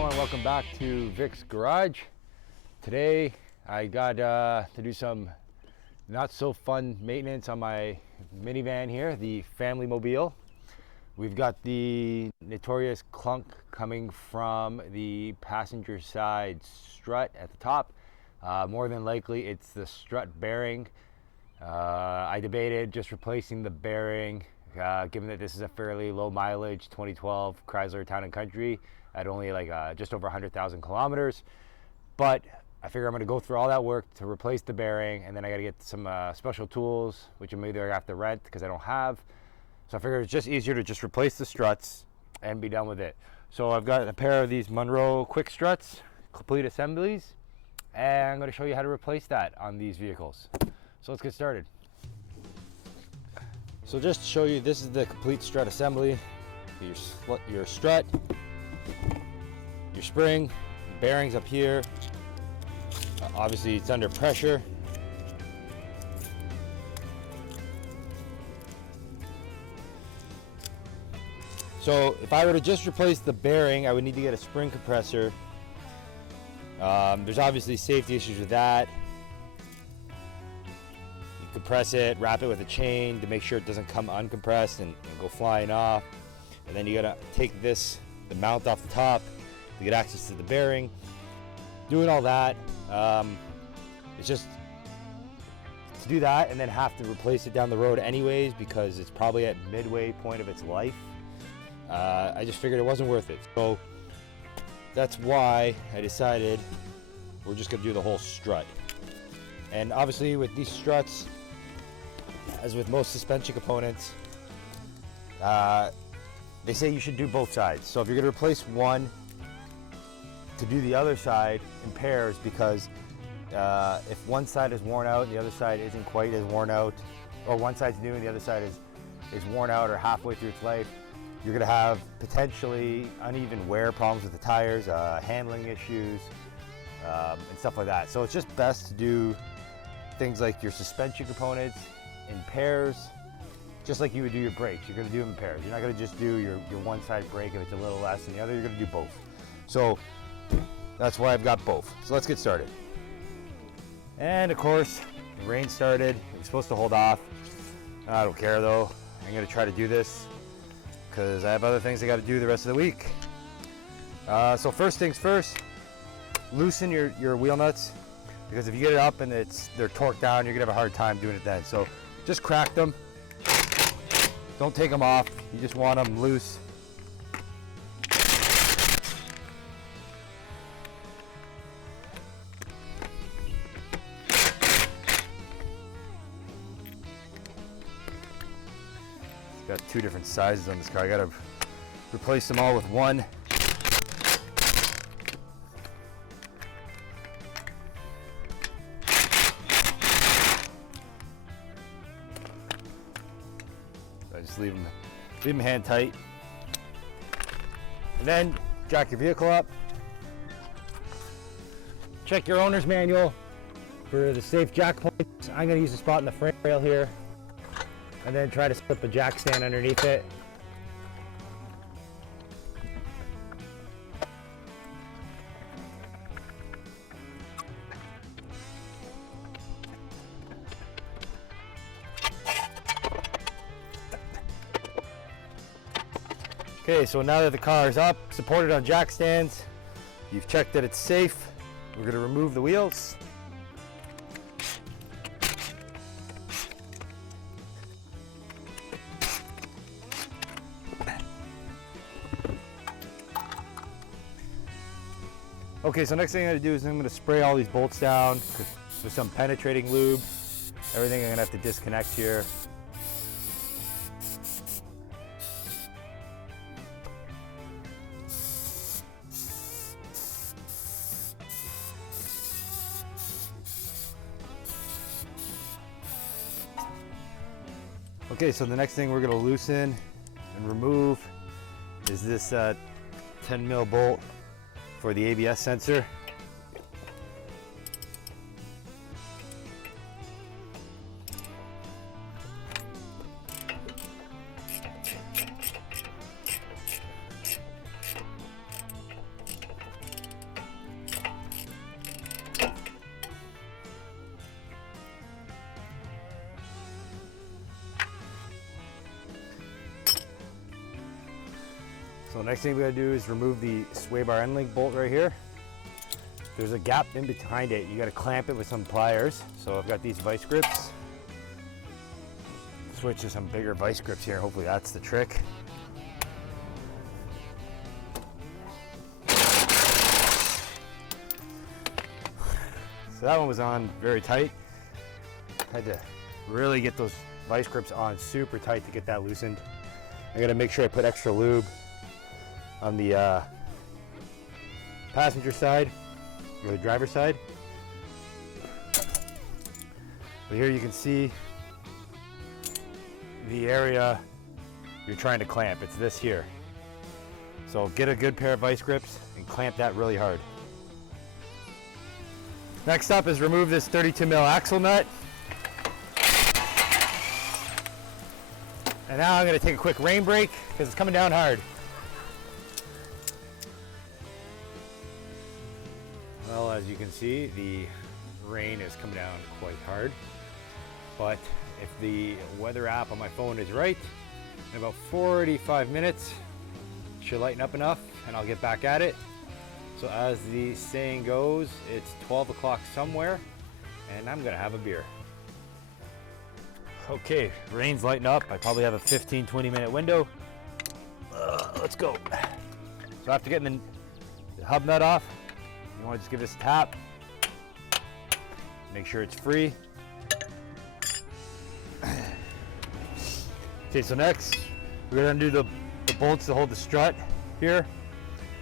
everyone, welcome back to Vic's Garage. Today I got to do some not so fun maintenance on my minivan here, the family mobile. We've got the notorious clunk coming from the passenger side strut at the top. More than likely it's the strut bearing. I debated just replacing the bearing, given that this is a fairly low mileage 2012 Chrysler Town & Country at only like just over 100,000 kilometers. But I figure I'm going to go through all that work to replace the bearing, and then I got to get some special tools, which I'm either have to rent because I don't have. So I figured it's just easier to just replace the struts and be done with it. So I've got a pair of these Monroe quick struts, complete assemblies, and I'm going to show you how to replace that on these vehicles. So let's get started. So just to show you, this is the complete strut assembly. Your strut, your spring, bearings up here. Obviously it's under pressure. So if I were to just replace the bearing, I would need to get a spring compressor. There's obviously safety issues with that. You compress it, wrap it with a chain to make sure it doesn't come uncompressed and go flying off. And then you gotta take this, the mount off the top to get access to the bearing. Doing all that, it's just to do that and then have to replace it down the road anyways because it's probably at midway point of its life. I just figured it wasn't worth it. So that's why I decided we're just gonna do the whole strut. And obviously with these struts, as with most suspension components, they say you should do both sides. So if you're gonna replace one, to do the other side in pairs, because if one side is worn out and the other side isn't quite as worn out, or one side's new and the other side is worn out or halfway through its life, you're gonna have potentially uneven wear problems with the tires, handling issues, and stuff like that. So it's just best to do things like your suspension components in pairs, just like you would do your brakes. You're gonna do them in pairs. You're not gonna just do your one side brake if it's a little less than the other. You're gonna do both. So that's why I've got both. So let's get started. And of course, the rain started. It was supposed to hold off. I don't care though. I'm gonna try to do this because I have other things I gotta do the rest of the week. So first things first, loosen your wheel nuts, because if you get it up and they're torqued down, you're gonna have a hard time doing it then. So just crack them. Don't take them off. You just want them loose. Got two different sizes on this car. I gotta replace them all with one. I just leave them hand tight. And then jack your vehicle up. Check your owner's manual for the safe jack points. I'm gonna use a spot in the frame rail here, and then try to slip a jack stand underneath it. Okay, so now that the car is up, supported on jack stands, you've checked that it's safe, we're going to remove the wheels. Okay, so next thing I'm going to do is I'm going to spray all these bolts down with some penetrating lube. Everything I'm going to have to disconnect here. Okay, so the next thing we're going to loosen and remove is this 10 mil bolt for the ABS sensor. So the next thing we gotta do is remove the sway bar end link bolt right here. There's a gap in behind it. You gotta clamp it with some pliers. So I've got these vice grips. Switch to some bigger vice grips here. Hopefully that's the trick. So that one was on very tight. Had to really get those vice grips on super tight to get that loosened. I gotta make sure I put extra lube on the passenger side or the driver's side. But here you can see the area you're trying to clamp. It's this here. So get a good pair of vice grips and clamp that really hard. Next up is remove this 32 mil axle nut. And now I'm going to take a quick rain break because it's coming down hard. Well, as you can see, the rain is coming down quite hard. But if the weather app on my phone is right, in about 45 minutes, it should lighten up enough and I'll get back at it. So as the saying goes, it's 12 o'clock somewhere and I'm gonna have a beer. Okay, rain's lighting up. I probably have a 15-20 minute window. Let's go. So after getting the hub nut off, you wanna just give this a tap. Make sure it's free. Okay, so next we're gonna undo the bolts to hold the strut here.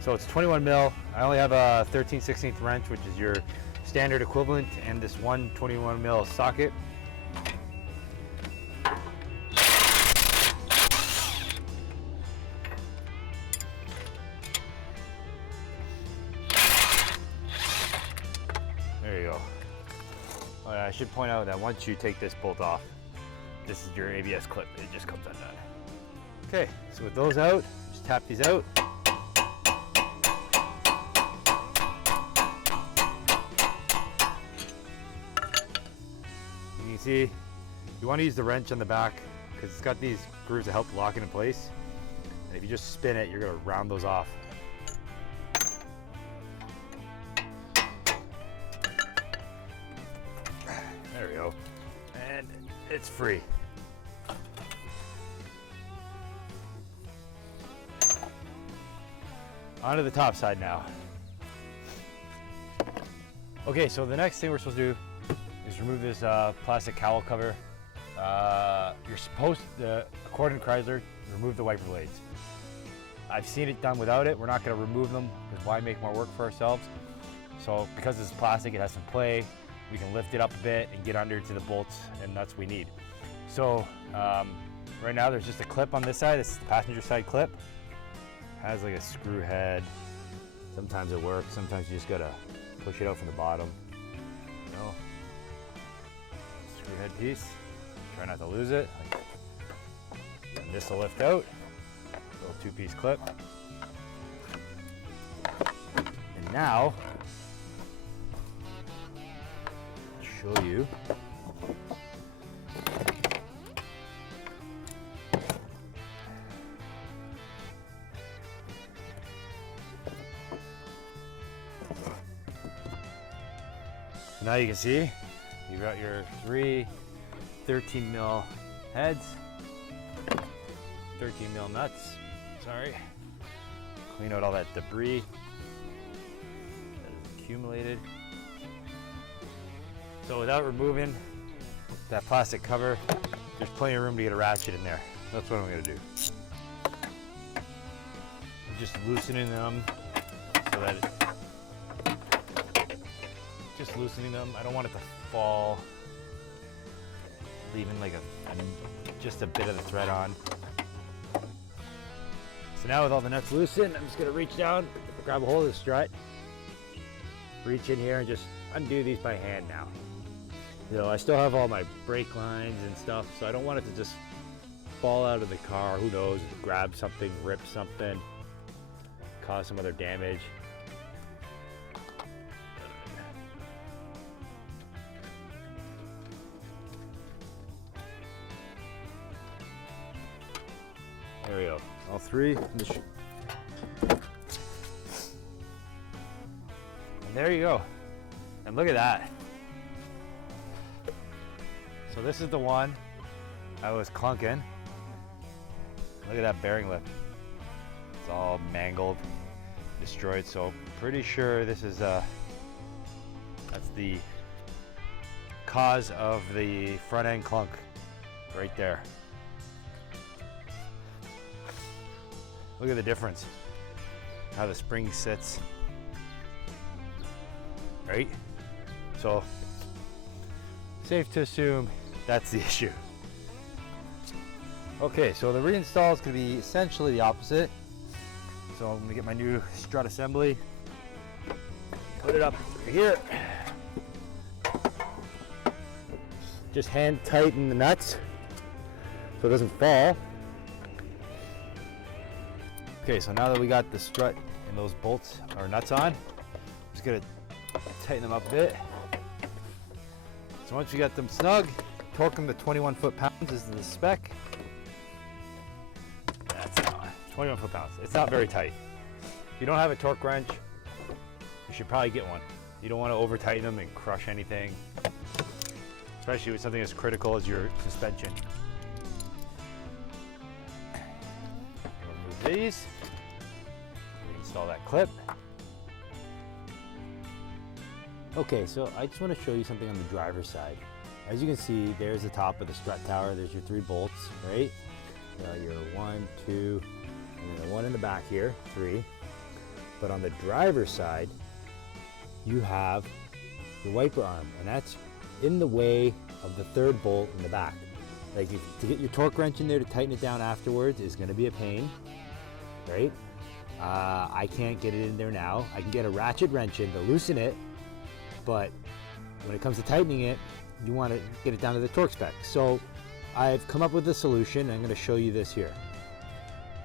So it's 21 mil. I only have a 13/16 wrench, which is your standard equivalent, and this one 21 mil socket. There you go. I should point out that once you take this bolt off, this is your ABS clip. It just comes undone. Okay, so with those out, just tap these out. You can see, you want to use the wrench on the back because it's got these grooves that help lock it in place. And if you just spin it, you're going to round those off. There we go. And it's free. Onto the top side now. Okay, so the next thing we're supposed to do is remove this plastic cowl cover. You're supposed to, according to Chrysler, remove the wiper blades. I've seen it done without it. We're not going to remove them because why make more work for ourselves? So because it's plastic, it has some play. We can lift it up a bit and get under to the bolts and nuts we need. So right now there's just a clip on this side. This is the passenger side clip. Has like a screw head. Sometimes it works, sometimes you just gotta push it out from the bottom. You know, screw head piece. Try not to lose it. And this will lift out. Little two-piece clip. And now, show you. Now you can see you've got your three 13 mil heads, 13 mil nuts, sorry. Clean out all that debris that is accumulated. So without removing that plastic cover, there's plenty of room to get a ratchet in there. That's what I'm gonna do. Just loosening them so that just loosening them. I don't want it to fall, leaving like just a bit of the thread on. So now with all the nuts loosened, I'm just gonna reach down, grab a hold of the strut, reach in here and just undo these by hand now. You know, I still have all my brake lines and stuff, so I don't want it to just fall out of the car. Who knows, grab something, rip something, cause some other damage. There we go. All three. And there you go. And look at that. So this is the one I was clunking. Look at that bearing lip. It's all mangled, destroyed. So pretty sure this is that's the cause of the front end clunk right there. Look at the difference, how the spring sits, right? So safe to assume that's the issue. Okay, so the reinstall is going to be essentially the opposite. So I'm going to get my new strut assembly, put it up here, just hand tighten the nuts so it doesn't fall. Okay, so now that we got the strut and those bolts or nuts on, I'm just going to tighten them up a bit. So once you got them snug, torque them to 21 foot-pounds is the spec. That's 21 foot-pounds. It's not very tight. If you don't have a torque wrench, you should probably get one. You don't want to over tighten them and crush anything, especially with something as critical as your suspension. Remove these. Reinstall that clip. Okay, so I just want to show you something on the driver's side. As you can see, there's the top of the strut tower. There's your 3 bolts, right? Your 1, 2, and then the one in the back here, 3. But on the driver's side, you have the wiper arm, and that's in the way of the 3rd bolt in the back. Like, to get your torque wrench in there to tighten it down afterwards is going to be a pain, right? I can't get it in there now. I can get a ratchet wrench in to loosen it, but when it comes to tightening it, you want to get it down to the torque spec. So I've come up with a solution, and I'm going to show you this here.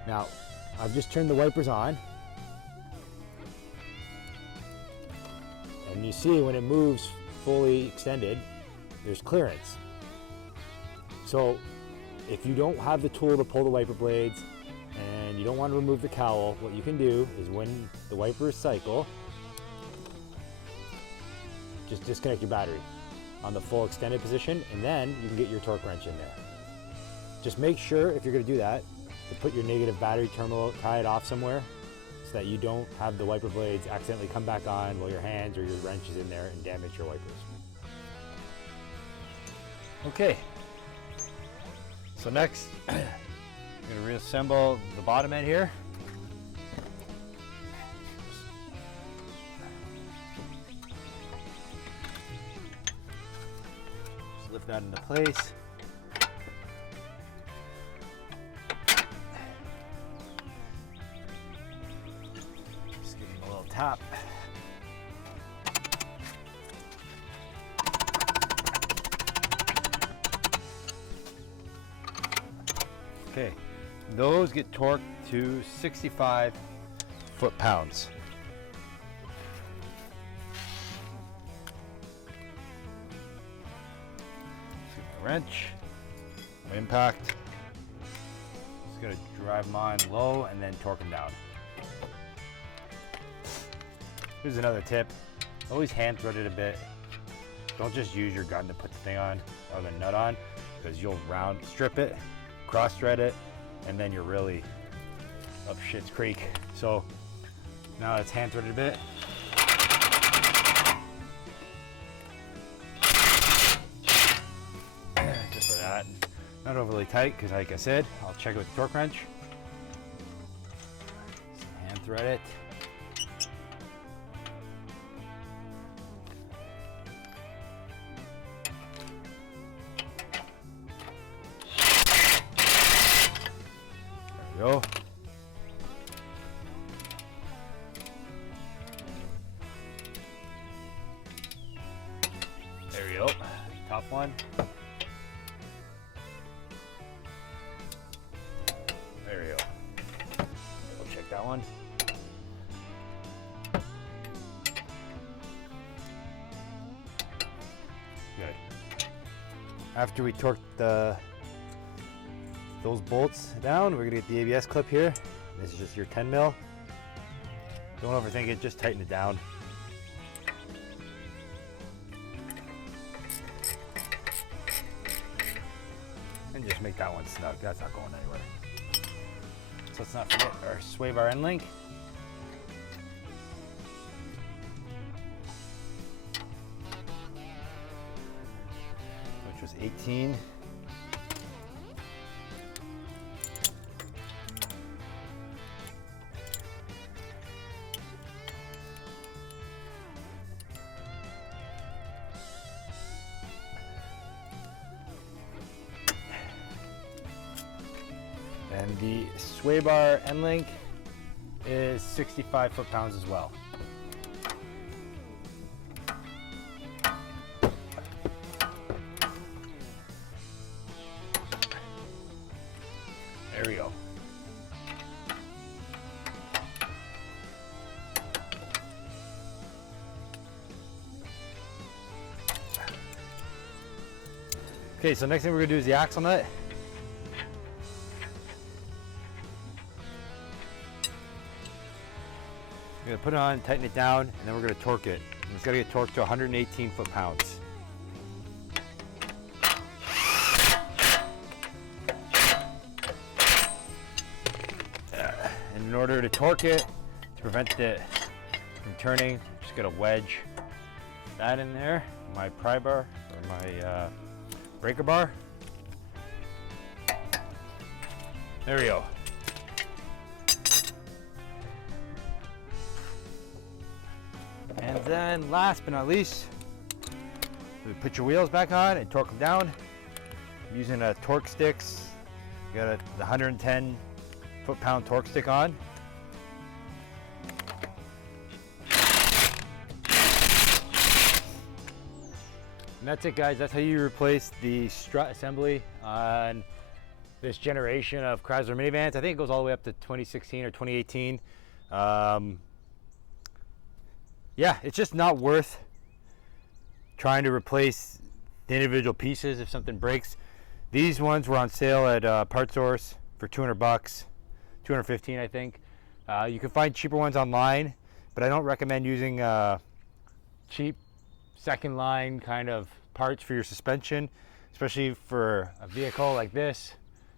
Now, I've just turned the wipers on, and you see when it moves fully extended, there's clearance. So if you don't have the tool to pull the wiper blades and you don't want to remove the cowl, what you can do is when the wipers cycle, just disconnect your battery on the full extended position, and then you can get your torque wrench in there. Just make sure, if you're going to do that, to put your negative battery terminal, tie it off somewhere so that you don't have the wiper blades accidentally come back on while your hands or your wrench is in there and damage your wipers. Okay, so next I'm going to reassemble the bottom end here. Just lift that into place. Just give them a little tap. Okay, those get torqued to 65 foot-pounds. Wrench, impact. Just gonna drive mine low and then torque them down. Here's another tip: always hand thread it a bit. Don't just use your gun to put the thing on or the nut on, because you'll round strip it, cross thread it, and then you're really up shit's creek. So now it's hand threaded a bit. Just for that, not overly tight, because like I said, I'll check it with the torque wrench. Hand thread it. There we go. There we go. Top one. There we go. We'll check that one. Good. After we torque those bolts down, we're gonna get the ABS clip here. This is just your 10 mil. Don't overthink it, just tighten it down. And just make that one snug. That's not going anywhere. So let's not forget our sway bar end link. Which was 18. And the sway bar end link is 65 foot-pounds as well. There we go. Okay, so next thing we're gonna do is the axle nut. We're gonna put it on, tighten it down, and then we're gonna torque it. And it's gotta get torqued to 118 foot-pounds. And in order to torque it, to prevent it from turning, I'm just gonna wedge that in there, my pry bar, or my breaker bar. There we go. And then last but not least, we put your wheels back on and torque them down using a torque sticks. You got the 110 foot-pound torque stick on. And that's it, guys. That's how you replace the strut assembly on this generation of Chrysler minivans. I think it goes all the way up to 2016 or 2018. Yeah, it's just not worth trying to replace the individual pieces if something breaks. These ones were on sale at Part Source for 200 bucks, 215 I think. You can find cheaper ones online, but I don't recommend using cheap second line kind of parts for your suspension, especially for a vehicle like this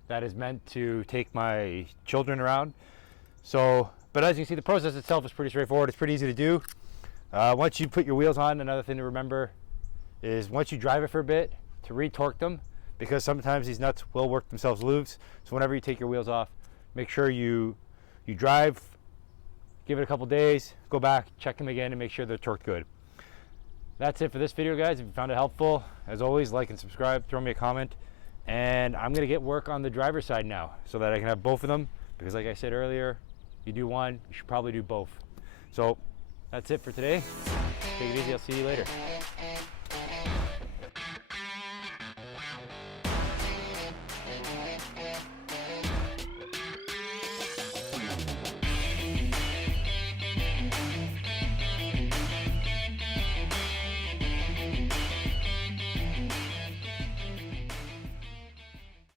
that is meant to take my children around. So, but as you can see, the process itself is pretty straightforward. It's pretty easy to do. Once you put your wheels on, another thing to remember is once you drive it for a bit, to re-torque them, because sometimes these nuts will work themselves loose. So whenever you take your wheels off, make sure you drive, give it a couple days, go back, check them again, and make sure they're torqued good. That's it for this video, guys. If you found it helpful, as always, like and subscribe, throw me a comment, and I'm gonna get work on the driver's side now so that I can have both of them, because like I said earlier, you do one, you should probably do both. So that's it for today. Take it easy. I'll see you later.